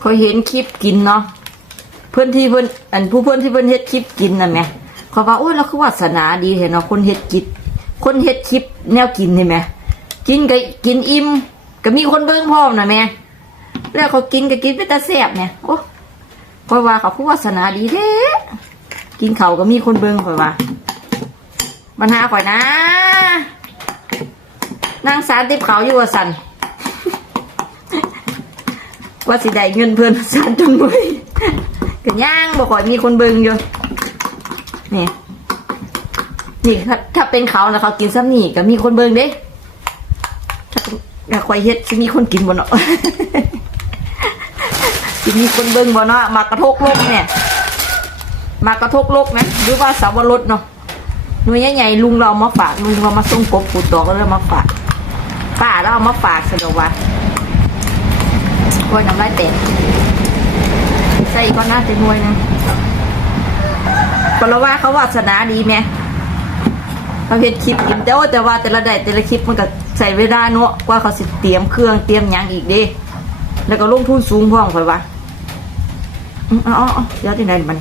เขาเห็นคลิปกินเนาะเพื่อนที่เพื่อนอันผู้เพื่อนที่เพื่อนเฮ็ดคลิปกินนะแม่เขาว่าโอ้ยเราคือวาสนาดีเห็นเนาะคนเฮ็ดกินคนเฮ็ดคลิปแนวกินเห็นไหมกินก็กินอิ่มก็มีคนเบิ่งพร้อมนะแม่แล้วเขากินก็กินไปแต่แซ่บเนี่ยโอ้เพราะว่าเขาคือวาสนาดีแท้กินเขาก็มีคนเบิ่งเพราะว่าปัญหาข่อยนะนางสารติบเขาอยู่ว่าสัน ว่าสิได้เงินเพื่อนสานจนเมื่อยกันย่างบอกว่ามีคนเบิงอยู่นี่นี่ถ้าถ้าเป็นเขาแล้วเขากินซ้ำนี่ก็มีคนเบิงเด้ถ้าเป็นถ้าคอยเฮ็ดสิมีคนกินบ่เนาะสิมีคนเบิงบ่เนาะมากระทกโลกเนี่ย มากระทกโลกนะหรือว่าสาวรสเนาะหน่ยใหญ่ๆลุงเรามาฝากลุงเรามาส่งกบปูดอกก็เลยมาฝากป้าเราเอามาฝากสะดวกว่า ว่าน้ำลายเตะใส่ก็น่าจะนวยนึงปลว่าเขาวาสนาดีไหมเขาเห็นคลิปกินแต่ว่าแต่ว่าแต่ละได้แต่ละคลิปมันก็ใส่เวลาเนาะว่าเขาสิเตรียมเครื่องเตรียมยังอีกด้แล้วก็ลงทุนสูงพร้อมค่อยว่าอ๋อเดี๋ยวที่ไหนมัน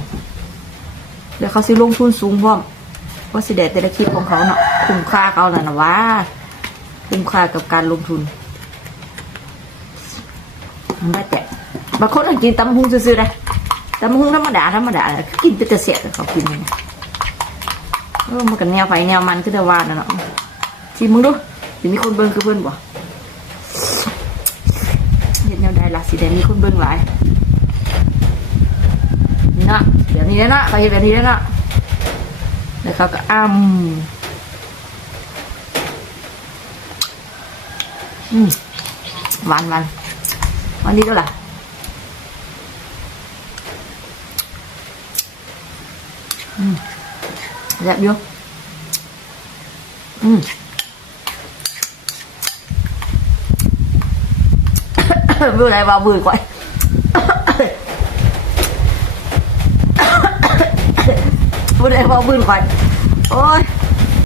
เดี๋ยวเขาสิลงทุนสูงพร้อมว่าสิได้แต่ละคลิปของเขาเนาะคุ้มค่าเขาน่ะนะว่าคุ้มค่ากับการลงทุน มันได้แต่บางคนก็กินตำหุงซื่อๆนะตำหุงธรรมดาธรรมดาน่ะกินแต่จะเสียเขากินเนี่ยเออมันกันแนวไฟแนวมันคือแต่ว่านะเนาะทีมึงดูสิมีคนเบิ่งคือเบิ่งบ่เห็นแนวใดล่ะสิได้มีคนเบิ่งหลายนี่นะเดี๋ยวนี้แล้วนะเขาเห็นแบบนี้แล้วนะแล้วเขาก็อ้ำอืมหวานมันวัน ก็ล่ะอืมแซ่บอยู่อืมไม่เป็นไร